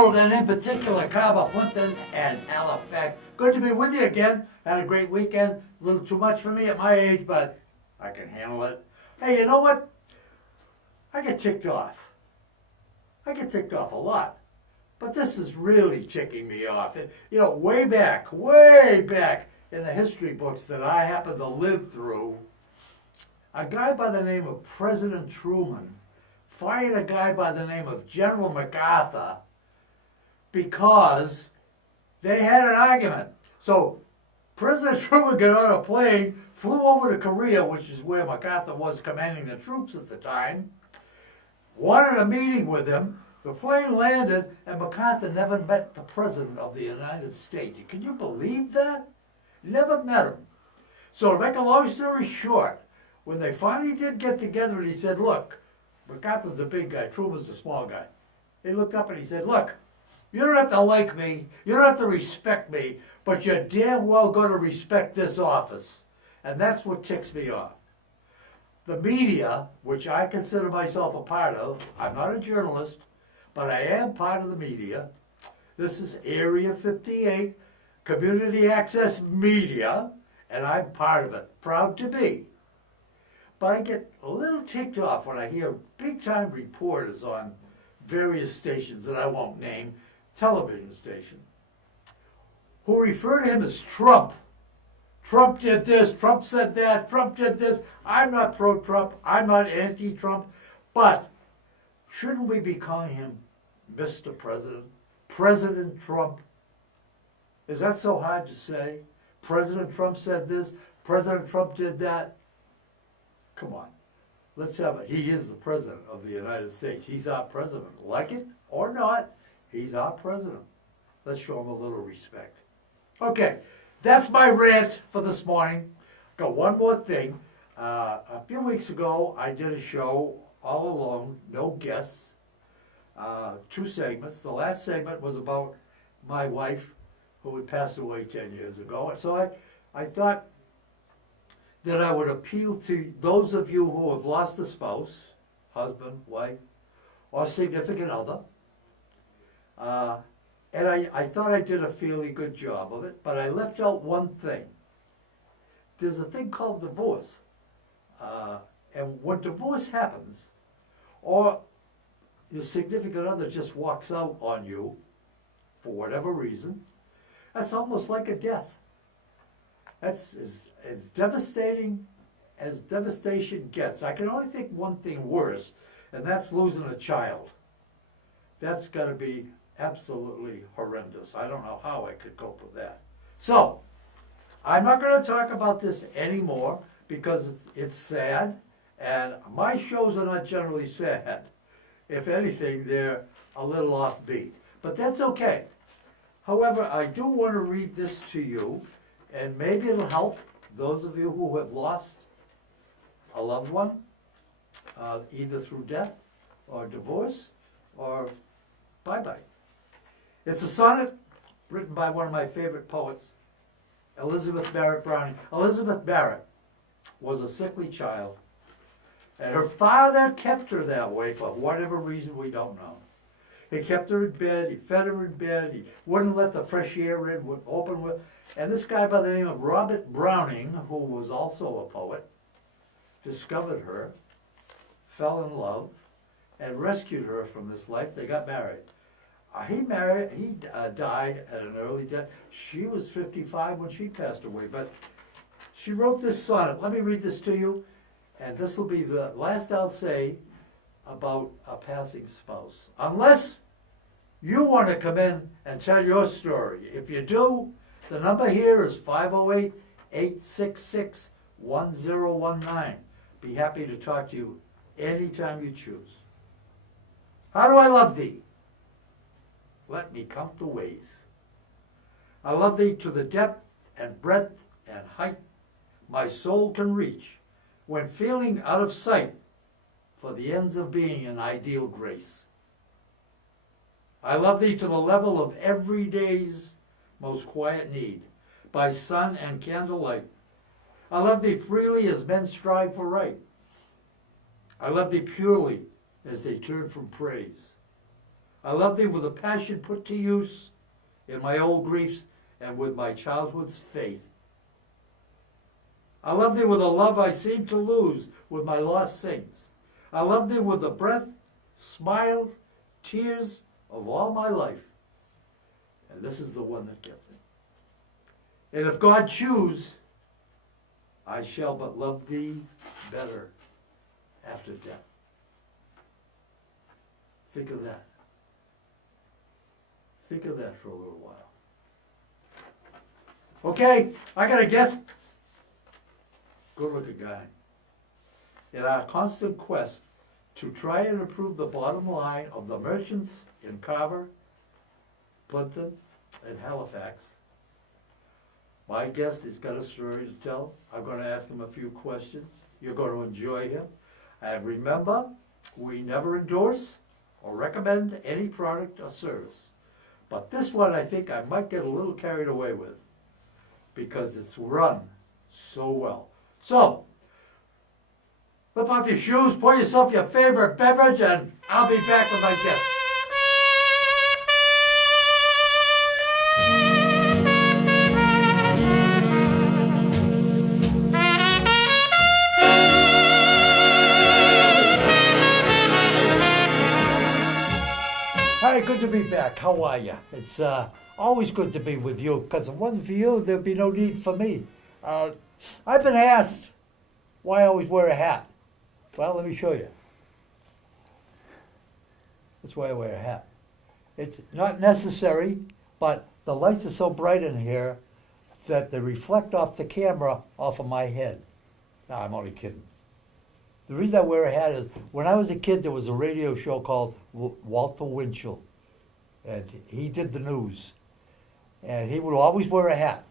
world, and in particular Carver, Plimpton, and Halifax. Good to be with you again. Had a great weekend. A little too much for me at my age, but I can handle it. Hey, you know what? I get ticked off. I get ticked off a lot. But this is really ticking me off. And, way back in the history books that I happen to live through, a guy by the name of President Truman fired a guy by the name of General MacArthur because they had an argument. So President Truman got on a plane, flew over to Korea, which is where MacArthur was commanding the troops at the time, wanted a meeting with him. The plane landed, and MacArthur never met the President of the United States. Can you believe that? Never met him. So to make a long story short, when they finally did get together, he said, look, MacArthur's the big guy, Truman's the small guy. He looked up and he said, look, you don't have to like me, you don't have to respect me, but you're damn well going to respect this office. And that's what ticks me off. The media, which I consider myself a part of, I'm not a journalist, but I am part of the media. This is Area 58, Community Access Media, and I'm part of it, proud to be. But I get a little ticked off when I hear big-time reporters on various stations that I won't name, television stations, who refer to him as Trump. Trump did this, Trump said that, Trump did this. I'm not pro-Trump, I'm not anti-Trump, but shouldn't we be calling him Mr. President? President Trump? Is that so hard to say? President Trump said this, President Trump did that. Come on, let's have it. He is the President of the United States. He's our President. Like it or not, he's our President. Let's show him a little respect. Okay, that's my rant for this morning. Got one more thing. A few weeks ago, I did a show all alone, no guests, 2 segments. The last segment was about my wife, who had passed away 10 years ago. So I thought that I would appeal to those of you who have lost a spouse, husband, wife, or significant other. And I thought I did a fairly good job of it, but I left out one thing. There's a thing called divorce. And when divorce happens, or your significant other just walks out on you for whatever reason, that's almost like a death. That's as devastating as devastation gets. I can only think one thing worse, and that's losing a child. That's got to be absolutely horrendous. I don't know how I could cope with that. So, I'm not going to talk about this anymore because it's sad, and my shows are not generally sad. If anything, they're a little offbeat. But that's okay. However, I do want to read this to you, and maybe it'll help those of you who have lost a loved one, either through death or divorce or bye-bye. It's a sonnet written by one of my favorite poets, Elizabeth Barrett Browning. Elizabeth Barrett was a sickly child, and her father kept her that way for whatever reason we don't know. He kept her in bed, he fed her in bed, he wouldn't let the fresh air in, would open with. And this guy by the name of Robert Browning, who was also a poet, discovered her, fell in love, and rescued her from this life. They got married. He died at an early death. She was 55 when she passed away, but she wrote this sonnet. Let me read this to you, and this will be the last I'll say about a passing spouse. Unless you want to come in and tell your story. If you do, the number here is 508-866-1019. Be happy to talk to you anytime you choose. How do I love thee? Let me count the ways. I love thee to the depth and breadth and height my soul can reach, when feeling out of sight for the ends of being an ideal grace. I love thee to the level of every day's most quiet need, by sun and candlelight. I love thee freely as men strive for right. I love thee purely as they turn from praise. I love thee with a passion put to use in my old griefs and with my childhood's faith. I love thee with a love I seem to lose with my lost saints. I love thee with the breath, smiles, tears of all my life. And this is the one that gets me. And if God choose, I shall but love thee better after death. Think of that. Think of that for a little while. Okay, I got a guest. Good-looking guy. In our constant quest to try and improve the bottom line of the merchants in Carver, Plimpton, and Halifax, my guest has got a story to tell. I'm going to ask him a few questions. You're going to enjoy him. And remember, we never endorse or recommend any product or service. But this one I think I might get a little carried away with because it's run so well. So, whip off your shoes, pour yourself your favorite beverage, and I'll be back with my guest. Hi, good to be back. How are you? It's always good to be with you, because if it wasn't for you, there'd be no need for me. I've been asked why I always wear a hat. Well, let me show you. That's why I wear a hat. It's not necessary, but the lights are so bright in here that they reflect off the camera off of my head. No, I'm only kidding. The reason I wear a hat is when I was a kid, there was a radio show called Walter Winchell, and he did the news. And he would always wear a hat,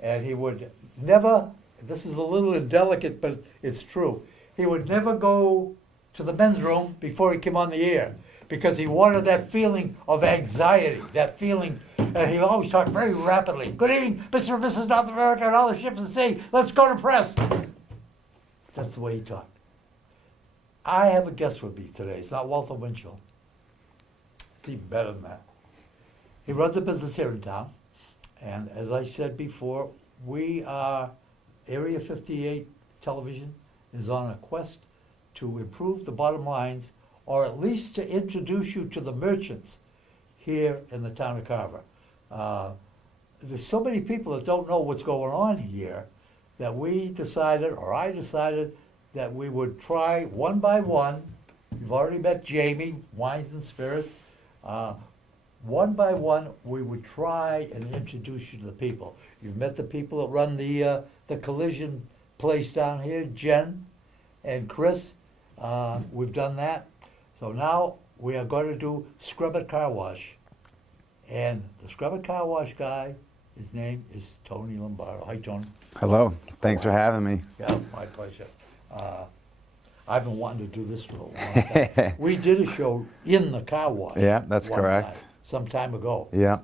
and he would never, this is a little indelicate, but it's true, he would never go to the men's room before he came on the air because he wanted that feeling of anxiety, that feeling, and he always talked very rapidly. Good evening, Mr. and Mrs. North America and all the ships at sea. Let's go to press. That's the way he talked. I have a guest with me today. It's not Walter Winchell. It's even better than that. He runs a business here in town. And as I said before, we are, Area 58 Television is on a quest to improve the bottom lines, or at least to introduce you to the merchants here in the town of Carver. There's so many people that don't know what's going on here that we decided, or I decided, that we would try one by one. You've already met Jamie, Wines and Spirits. One by one, we would try and introduce you to the people. You've met the people that run the collision place down here, Jen and Chris. We've done that. So now we are going to do Scrub It Car Wash. And the Scrub It Car Wash guy, his name is Tony Lombardo. Hi, Tony. Hello. Thanks for having me. Yeah, my pleasure. I've been wanting to do this for a long time. We did a show in the car wash. Yeah, that's correct. Some time ago. Yeah.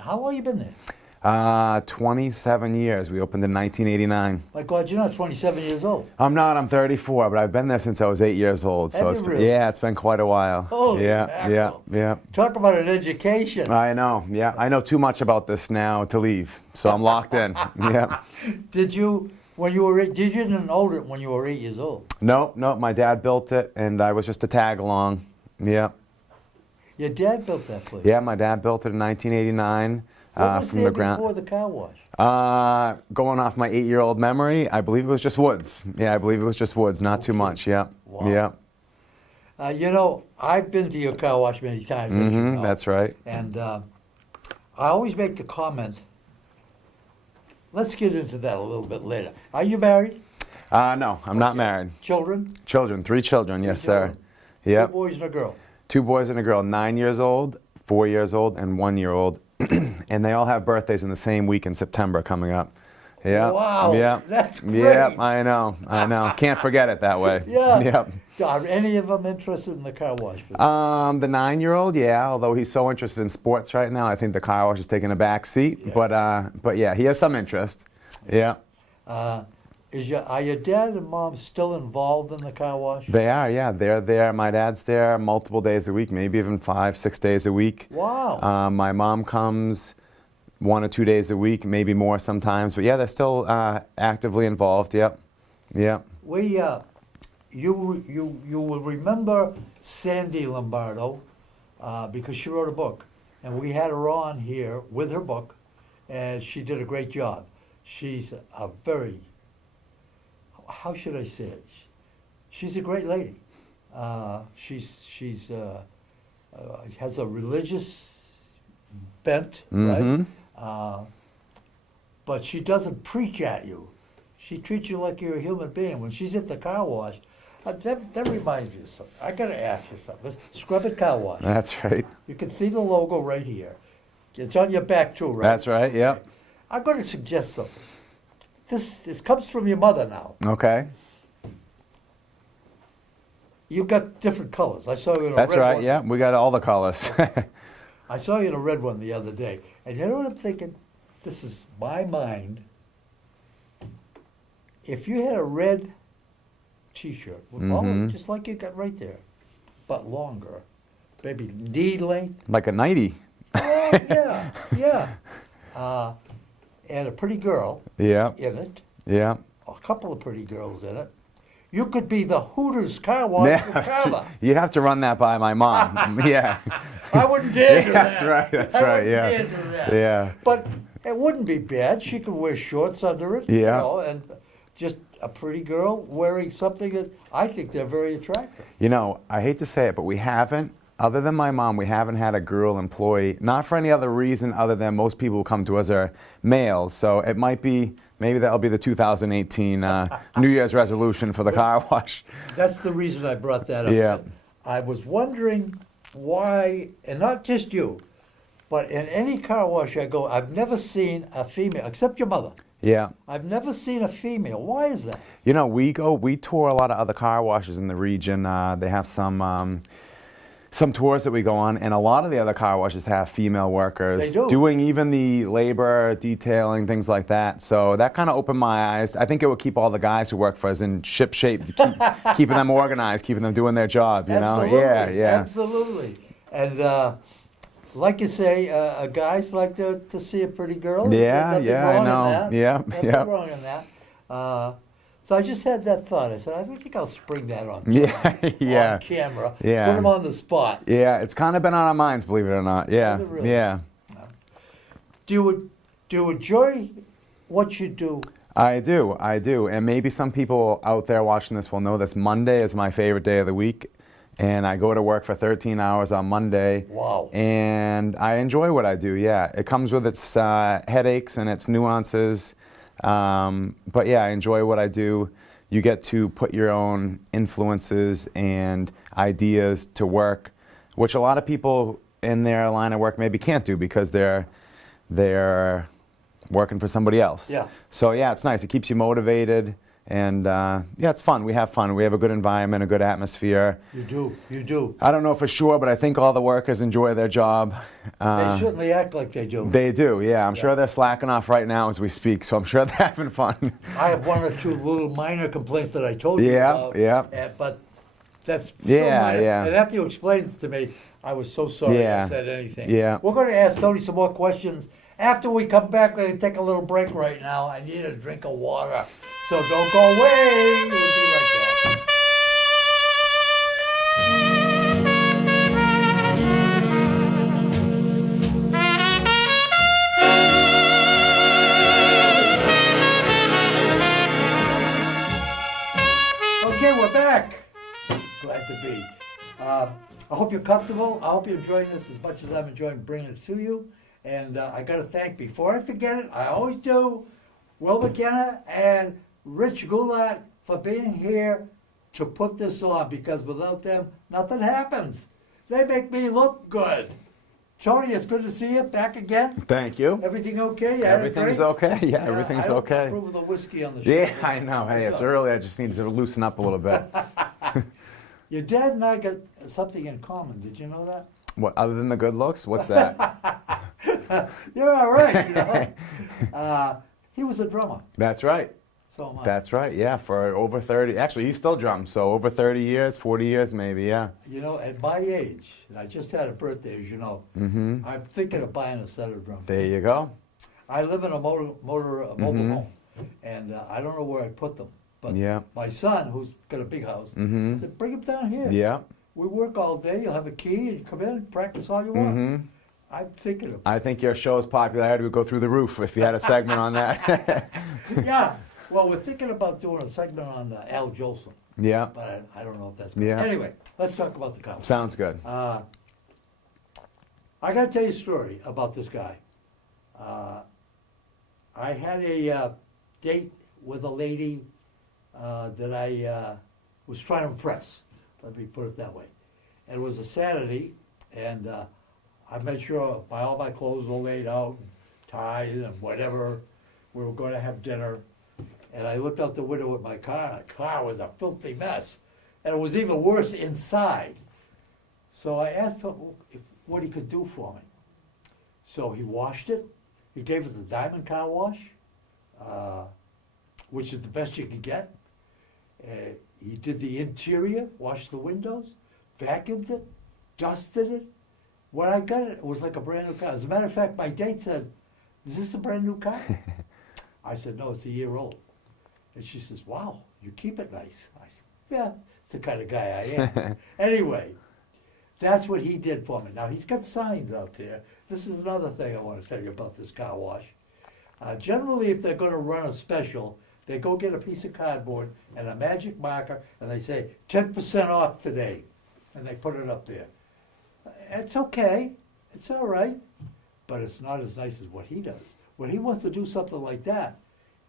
How long you been there? 27 years. We opened in 1989. My God, you're not 27 years old. I'm not. I'm 34, but I've been there since I was 8 years old. So Have you really? Yeah, it's been quite a while. Holy mackerel. Yeah. Talk about an education. I know. Yeah, I know too much about this now to leave, so I'm locked in. Yeah. Did you? When you were you didn't own it when you were 8 years old? No. My dad built it, and I was just a tag along. Yeah. Your dad built that place? Yeah, my dad built it in 1989 What was from there the ground. before the car wash? Going off my 8-year-old memory, I believe it was just woods. Yeah, I believe it was just woods, not too much. Yeah. Wow. Yeah. You know, I've been to your car wash many times. As you know. That's right. And I always make the comment. Let's get into that a little bit later. Are you married? No, I'm not married. Children? Children, 3 children, yes, children. sir. Yep. 2 boys and a girl. 2 boys and a girl, 9 years old, 4 years old, and 1 year old. And they all have birthdays in the same week in September coming up. Yeah. Wow, Yeah. that's great. Yeah, I know. Can't forget it that way. Yeah. Yep. Are any of them interested in the car wash business? The 9-year-old, yeah, although he's so interested in sports right now, I think the car wash is taking a back seat. Yeah. But yeah, he has some interest. Yeah. Are your dad and mom still involved in the car wash? They are, yeah. They're there. My dad's there multiple days a week, maybe even 5, 6 days a week. Wow. My mom comes 1 or 2 days a week, maybe more sometimes. But yeah, they're still actively involved. Yep. Yep. You will remember Sandy Lombardo because she wrote a book, and we had her on here with her book, and she did a great job. She's a very, how should I say it? She's a great lady. She's has a religious bent, right? But she doesn't preach at you. She treats you like you're a human being. When she's at the car wash, that reminds me of something. I got to ask you something. This Scrub It Car Wash. That's right. You can see the logo right here. It's on your back too, right? That's right. Yep. I'm going to suggest something. This comes from your mother now. Okay. You've got different colors. I saw you in a That's red right. one. Yeah, we got all the colors. I saw you in a red one the other day. And you know what I'm thinking? This is my mind. If you had a red T-shirt, just like you got right there, but longer, maybe knee length. Like a nightie. Oh, yeah, yeah. And a pretty girl Yeah. in it, Yeah. a couple of pretty girls in it. You could be the Hooters car wash cover. You'd have to run that by my mom. Yeah. I wouldn't dare do that. That's right. That's I right. wouldn't Yeah. dare do that. Yeah. But it wouldn't be bad. She could wear shorts under it. Yeah. You know, and just a pretty girl wearing something that I think they're very attractive. You know, I hate to say it, but we haven't, other than my mom, we haven't had a girl employee, not for any other reason other than most people who come to us are males. So it might be, maybe that'll be the 2018 New Year's resolution for the car wash. That's the reason I brought that up. Yeah. I was wondering why, and not just you, but in any car wash I go, I've never seen a female, except your mother. Yeah. I've never seen a female. Why is that? You know, we tour a lot of other car washes in the region. They have some tours that we go on, and a lot of the other car washes have female workers They do. doing even the labor, detailing, things like that. So that kind of opened my eyes. I think it would keep all the guys who work for us in ship shape, to keeping them organized, keeping them doing their job. You know? Absolutely. Yeah, yeah. Absolutely. And like you say, guys like to see a pretty girl. Yeah, There's nothing yeah, wrong I in know. that. Yeah, Nothing yeah. wrong in that. So I just had that thought. I said, I think I'll spring that on Yeah, yeah. on camera. Yeah. Put him on the spot. Yeah, it's kind of been on our minds, believe it or not. Yeah, Is it really? yeah. Do you enjoy what you do? I do, and maybe some people out there watching this will know this. Monday is my favorite day of the week, and I go to work for 13 hours on Monday. Wow. And I enjoy what I do, yeah. It comes with its headaches and its nuances, but yeah, I enjoy what I do. You get to put your own influences and ideas to work, which a lot of people in their line of work maybe can't do because they're working for somebody else. Yeah. So yeah, it's nice. It keeps you motivated, and yeah, it's fun. We have fun. We have a good environment, a good atmosphere. You do. I don't know for sure, but I think all the workers enjoy their job. They certainly act like they do. They do, yeah. I'm sure they're slacking off right now as we speak, so I'm sure they're having fun. I have one or two little minor complaints that I told you Yeah, about. yeah. But that's so Yeah, minor. yeah. And after you explained it to me, I was so sorry Yeah, I said anything. yeah. We're going to ask Tony some more questions. After we come back, we're going to take a little break right now. I need a drink of water. So don't go away. We'll be right back. Okay, we're back. Glad to be. I hope you're comfortable. I hope you're enjoying this as much as I'm enjoying bringing it to you. And I got to thank, before I forget it, I always do, Will McKenna and Rich Goulat for being here to put this on, because without them, nothing happens. They make me look good. Tony, it's good to see you back again. Thank you. Everything okay? You had it Everything's great? okay. Yeah, everything's I don't okay. approve of the whiskey on the show. Yeah, I know. Hey, What's it's up? early. I just need to loosen up a little bit. Your dad and I got something in common. Did you know that? What, other than the good looks? What's that? You're all right, you know. He was a drummer. That's right. So am I. That's right, yeah, for over 30. Actually, you still drum, so over 30 years, 40 years maybe, yeah. You know, at my age, and I just had a birthday, as you know, I'm thinking of buying a set of drums. There you go. I live in a mobile home, and I don't know where I put them. But Yeah. my son, who's got a big house, I said, bring them down here. Yeah. We work all day. You'll have a key, and you come in and practice all you want. I'm thinking of I think your show's popularity would go through the roof if you had a segment on that. Yeah. Well, we're thinking about doing a segment on Al Jolson, Yeah. but I don't know if that's Yeah. Anyway, let's talk about the Cowboys. Sounds good. I got to tell you a story about this guy. I had a date with a lady that I was trying to impress. Let me put it that way. And it was a Saturday, and I made sure all my clothes were laid out, and ties and whatever. We were going to have dinner. And I looked out the window with my car. The car was a filthy mess. And it was even worse inside. So I asked him what he could do for me. So he washed it. He gave it the diamond car wash, which is the best you can get. He did the interior, washed the windows, vacuumed it, dusted it. When I got it, it was like a brand new car. As a matter of fact, my date said, "Is this a brand new car?" I said, "No, it's a year old." And she says, "Wow, you keep it nice." I said, "Yeah, it's the kind of guy I am." Anyway, that's what he did for me. Now, he's got signs out there. This is another thing I want to tell you about this car wash. Generally, if they're going to run a special, they go get a piece of cardboard and a magic marker, and they say, 10% off today. And they put it up there. It's okay. It's all right. But it's not as nice as what he does. When he wants to do something like that,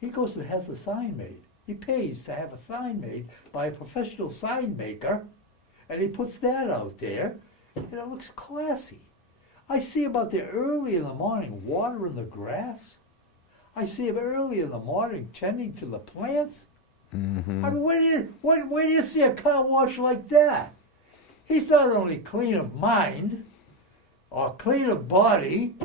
he goes and has a sign made. He pays to have a sign made by a professional sign maker, and he puts that out there, and it looks classy. I see him out there early in the morning watering the grass. I see him early in the morning tending to the plants. I mean, where do you see a car wash like that? He's not only clean of mind or clean of body,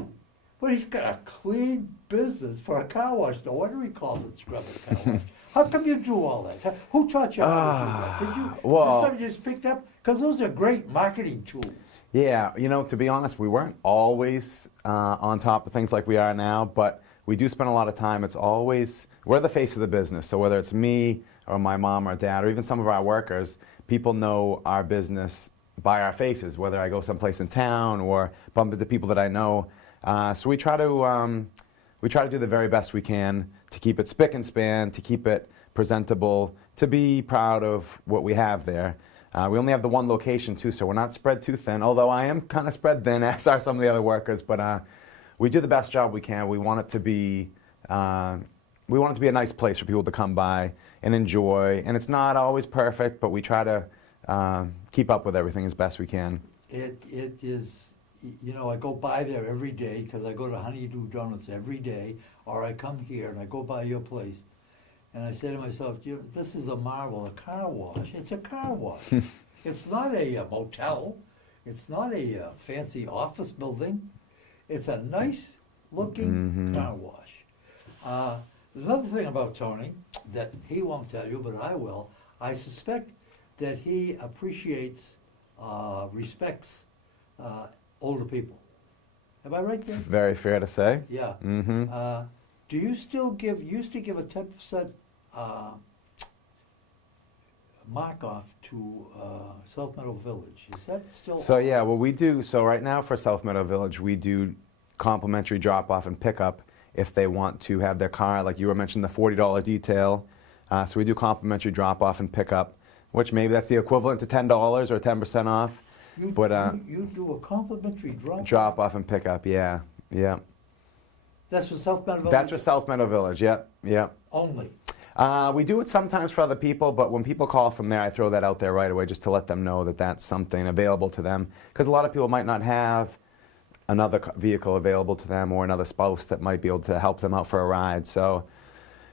but he's got a clean business for a car wash. No wonder he calls it scrubbing car wash. How come you do all that? Who taught you how to do that? Did you? Is this something you just picked up? Because those are great marketing tools. Yeah, you know, to be honest, we weren't always on top of things like we are now, but we do spend a lot of time. It's always, we're the face of the business. So whether it's me or my mom or dad or even some of our workers, people know our business by our faces, whether I go someplace in town or bump into people that I know. So we try to do the very best we can to keep it spick and span, to keep it presentable, to be proud of what we have there. We only have the one location too, so we're not spread too thin, although I am kind of spread thin, as are some of the other workers, but we do the best job we can. We want it to be a nice place for people to come by and enjoy, and it's not always perfect, but we try to keep up with everything as best we can. It is, you know, I go by there every day because I go to Honeydew Donuts every day, or I come here and I go by your place, and I say to myself, this is a marvel, a car wash. It's a car wash. It's not a motel. It's not a fancy office building. It's a nice looking car wash. Another thing about Tony that he won't tell you, but I will, I suspect that he appreciates, respects older people. Am I right there? Very fair to say. Yeah. Do you still used to give a 10% mark off to South Meadow Village? Is that still? So yeah, well we do, so right now for South Meadow Village, we do complimentary drop off and pickup if they want to have their car, like you were mentioning, the $40 detail. So we do complimentary drop off and pickup, which maybe that's the equivalent to $10 or 10% off. You do a complimentary drop off and pickup, yeah. That's for South Meadow Village? That's for South Meadow Village, yeah. Only? We do it sometimes for other people, but when people call from there, I throw that out there right away just to let them know that that's something available to them. Because a lot of people might not have another vehicle available to them or another spouse that might be able to help them out for a ride. So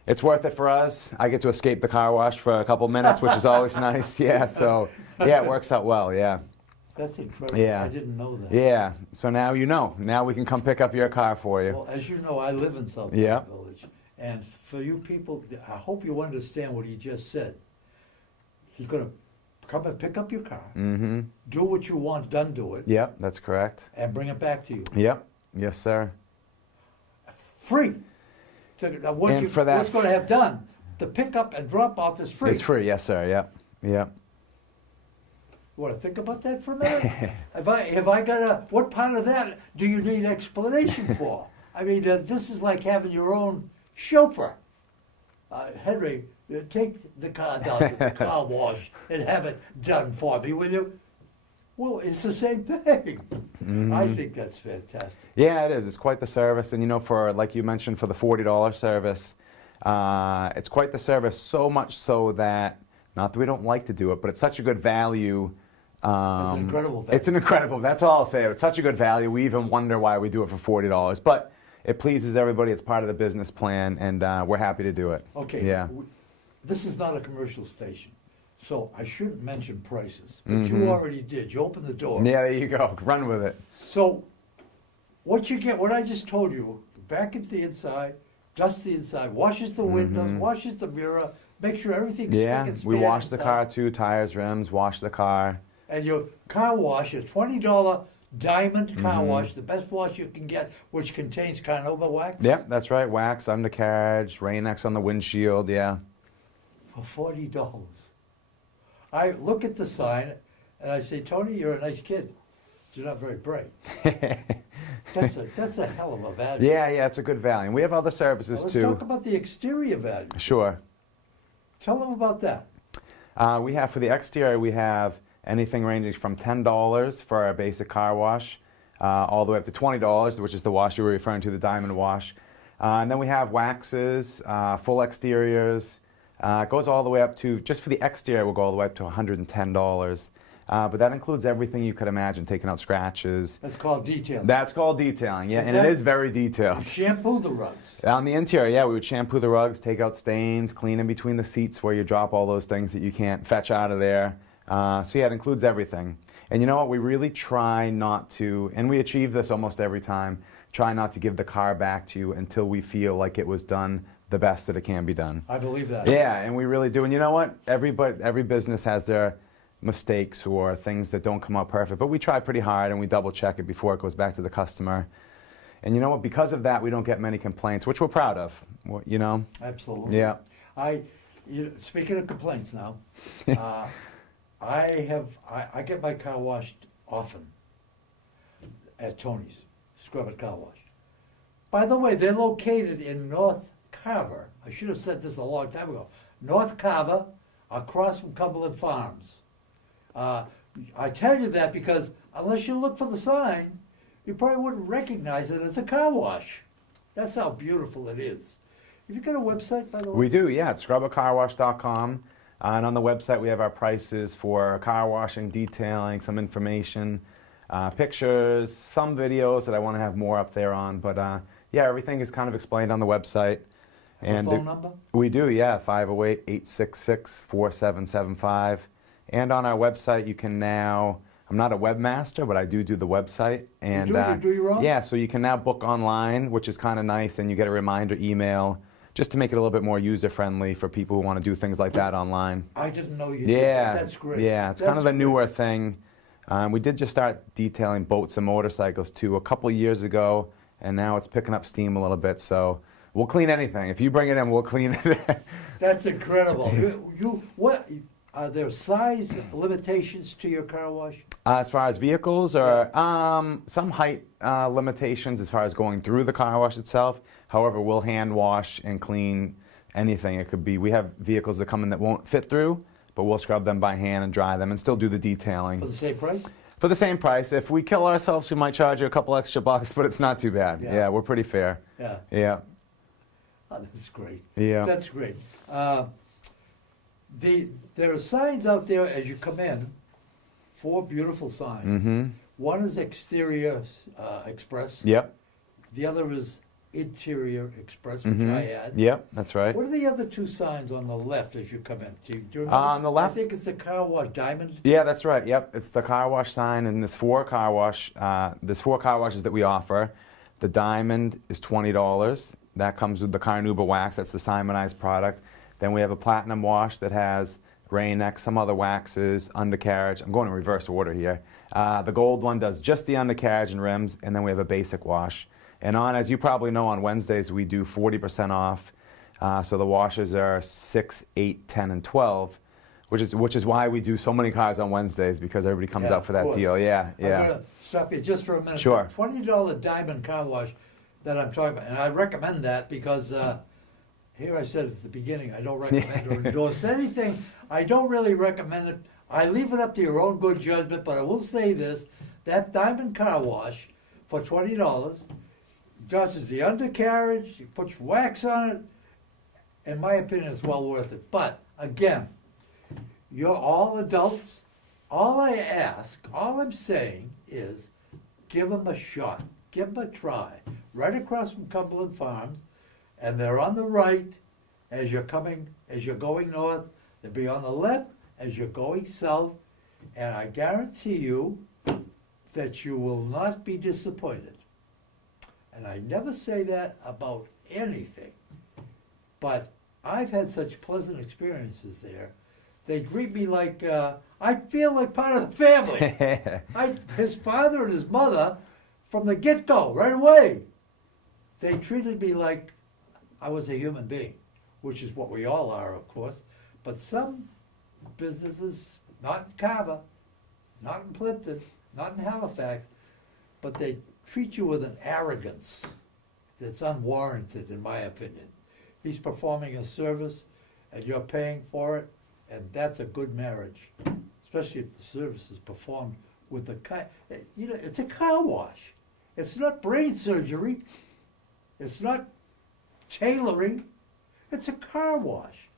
it's worth it for us. I get to escape the car wash for a couple minutes, which is always nice. Yeah, so yeah, it works out well, yeah. That's incredible. Yeah. I didn't know that. Yeah, so now you know. Now we can come pick up your car for you. Well, as you know, I live in South Yeah. Meadow Village, And for you people, I hope you understand what he just said. He's going to come and pick up your car, Mm-hmm. do what you want done to it, Yep, that's correct. and bring it back to you. Yep. Yes, sir. Free. What And for that- what's going to have done? The pickup and drop off is free. It's free. Yes, sir. Yep. Yep. You want to think about that for a minute? Have I got a, what part of that do you need explanation for? I mean, this is like having your own chauffeur. Henry, take the car down to the car wash and have it done for me, will you? Well, it's the same thing. I think that's fantastic. Yeah, it is. It's quite the service. And, you know, for, like you mentioned, for the $40 service, it's quite the service, so much so that, not that we don't like to do it, but it's such a good value. It's an incredible value. It's an incredible, that's all I'll say. It's such a good value. We even wonder why we do it for $40. But it pleases everybody. It's part of the business plan, and we're happy to do it. Okay. Yeah. This is not a commercial station, so I shouldn't mention prices, but you already did. You opened the door. Yeah, there you go. Run with it. So what you get, what I just told you, vacuums the inside, dust the inside, washes the windows, washes the mirror, make sure everything's Yeah, spick and we span wash the inside. car too, tires, rims, wash the car. And your car wash, a $20 diamond car wash, the best wash you can get, which contains carnauba wax. Yep, that's right. Wax, undercarriage, Rain-X on the windshield, yeah. For $40. I look at the sign and I say, Tony, you're a nice kid. You're not very bright. That's a hell of a value. Yeah, it's a good value. And we have other services Now, let's too. talk about the exterior value. Sure. Tell them about that. We have, for the exterior, we have anything ranging from $10 for our basic car wash, all the way up to $20, which is the wash you were referring to, the diamond wash. And then we have waxes, full exteriors. It goes all the way up to, just for the exterior, we'll go all the way up to $110. But that includes everything you could imagine, taking out scratches. That's called detailing. That's called detailing, yeah, Is and that- it is very detailed. Shampoo the rugs. On the interior, yeah, we would shampoo the rugs, take out stains, clean in between the seats where you drop all those things that you can't fetch out of there. So yeah, it includes everything. And you know what, we really try not to, and we achieve this almost every time, try not to give the car back to you until we feel like it was done the best that it can be done. I believe that. Yeah, and we really do. And you know what, every business has their mistakes or things that don't come out perfect, but we try pretty hard and we double check it before it goes back to the customer. And you know what, because of that, we don't get many complaints, which we're proud of, you know? Absolutely. Yeah. Speaking of complaints now, I get my car washed often at Tony's, Scrub It Car Wash. By the way, they're located in North Carver. I should have said this a long time ago. North Carver, across from Cumberland Farms. I tell you that because unless you look for the sign, you probably wouldn't recognize it as a car wash. That's how beautiful it is. Have you got a website, by the way? We do, yeah. It's scrubbercarwash.com. And on the website, we have our prices for car washing, detailing, some information, pictures, some videos that I want to have more up there on. But yeah, everything is kind of explained on the website. And phone number? We do, yeah, 508-866-4775. And on our website, you can now, I'm not a webmaster, but I do the website. And, You do your own? Yeah, so you can now book online, which is kind of nice, and you get a reminder email just to make it a little bit more user-friendly for people who want to do things like that online. I didn't know you did Yeah, that. That's great. yeah, it's kind of a newer thing. We did just start detailing boats and motorcycles too a couple years ago, and now it's picking up steam a little bit, so we'll clean anything. If you bring it in, we'll clean it. That's incredible. What are there size limitations to your car wash? As far as vehicles, or some height limitations as far as going through the car wash itself. However, we'll hand wash and clean anything. It could be, we have vehicles that come in that won't fit through, but we'll scrub them by hand and dry them and still do the detailing. For the same price? For the same price. If we kill ourselves, we might charge you a couple extra bucks, but it's not too bad. Yeah. Yeah, we're pretty fair. Yeah. Yeah. Oh, that's great. Yeah. That's great. There are signs out there as you come in, 4 beautiful signs. Mm-hmm. One is exterior express. Yep. The other is interior express, which I had. Yep, that's right. What are the other 2 signs on the left as you come in? Do you remember? On the left? I think it's the car wash diamond. Yeah, that's right. Yep, it's the car wash sign, and there's 4 car washes that we offer. The diamond is $20. That comes with the Carnauba wax. That's the Simonized product. Then we have a platinum wash that has Rain X, some other waxes, undercarriage. I'm going in reverse order here. The gold one does just the undercarriage and rims, and then we have a basic wash. And as you probably know, on Wednesdays we do 40% off. So the washes are 6, 8, 10, and 12, which is why we do so many cars on Wednesdays, because everybody comes out for that deal. Yeah, yeah. I'm going to stop you just for a minute. Sure. The $20 diamond car wash that I'm talking about, and I recommend that because here I said at the beginning, I don't recommend or endorse anything. I don't really recommend it. I leave it up to your own good judgment, but I will say this, that diamond car wash for $20 dusts the undercarriage, he puts wax on it. In my opinion, it's well worth it. But again, you're all adults. All I ask, all I'm saying is give them a shot. Give them a try. Right across from Cumberland Farms, and they're on the right as you're going north. They'll be on the left as you're going south. And I guarantee you that you will not be disappointed. And I never say that about anything. But I've had such pleasant experiences there. They greet me like, I feel like part of the family. His father and his mother, from the get-go, right away, they treated me like I was a human being, which is what we all are, of course. But some businesses, not in Carver, not in Plimpton, not in Halifax, but they treat you with an arrogance that's unwarranted, in my opinion. He's performing a service, and you're paying for it, and that's a good marriage, especially if the service is performed with the car. You know, it's a car wash. It's not brain surgery. It's not tailoring. It's a car wash.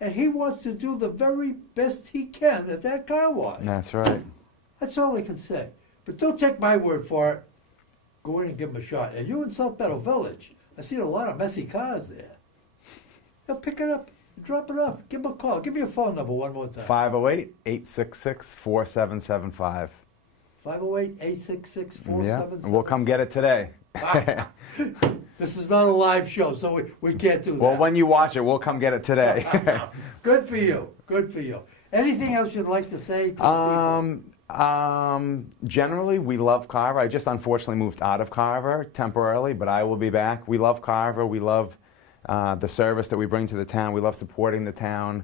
And he wants to do the very best he can at that car wash. That's right. That's all I can say. But don't take my word for it. Go in and give him a shot. And you in South Meadow Village, I seen a lot of messy cars there. They'll pick it up, drop it off, give him a call. Give me your phone number one more time. 508-866-4775. 508-866-4775. Yeah, we'll come get it today. This is not a live show, so we can't do that. Well, when you watch it, we'll come get it today. Good for you. Good for you. Anything else you'd like to say to the people? Generally, we love Carver. I just unfortunately moved out of Carver temporarily, but I will be back. We love Carver. We love the service that we bring to the town. We love supporting the town.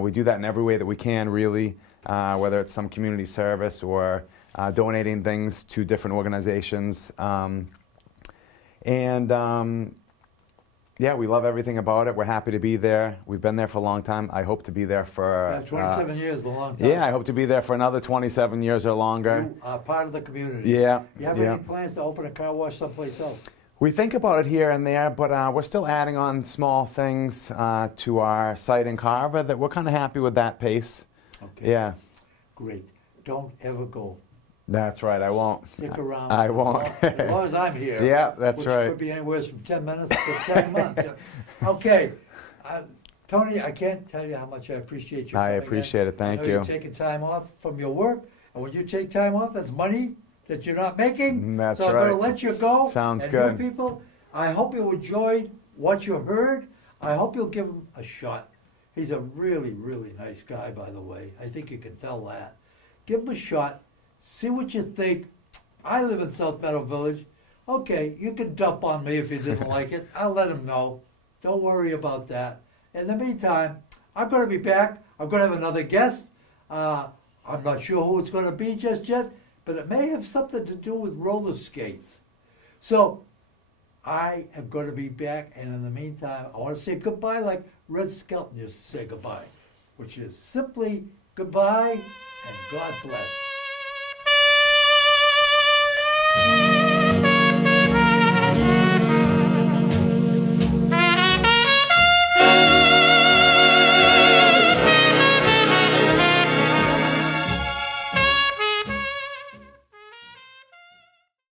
We do that in every way that we can, really, whether it's some community service or donating things to different organizations. Yeah, we love everything about it. We're happy to be there. We've been there for a long time. I hope to be there for... 27 years is a long time. Yeah, I hope to be there for another 27 years or longer. You are part of the community. Yeah. You have any plans to open a car wash someplace else? We think about it here and there, but we're still adding on small things to our site in Carver that we're kind of happy with that pace. Okay. Yeah. Great. Don't ever go. That's right, I won't. Stick around. I won't. As long as I'm here. Yeah, that's right. Which could be anywhere from 10 minutes to 10 months. Okay. Tony, I can't tell you how much I appreciate you. I appreciate it. Thank I know you. You're taking time off from your work, and when you take time off, that's money that you're not making. That's so I'm right. going to let you go. Sounds and good. You people, I hope you enjoyed what you heard. I hope you'll give him a shot. He's a really, really nice guy, by the way. I think you can tell that. Give him a shot. See what you think. I live in South Meadow Village. Okay, you can dump on me if you didn't like it. I'll let him know. Don't worry about that. In the meantime, I'm going to be back. I'm going to have another guest. I'm not sure who it's going to be just yet, but it may have something to do with roller skates. So I am going to be back, and in the meantime, I want to say goodbye like Red Skelton used to say goodbye, which is simply goodbye and God bless.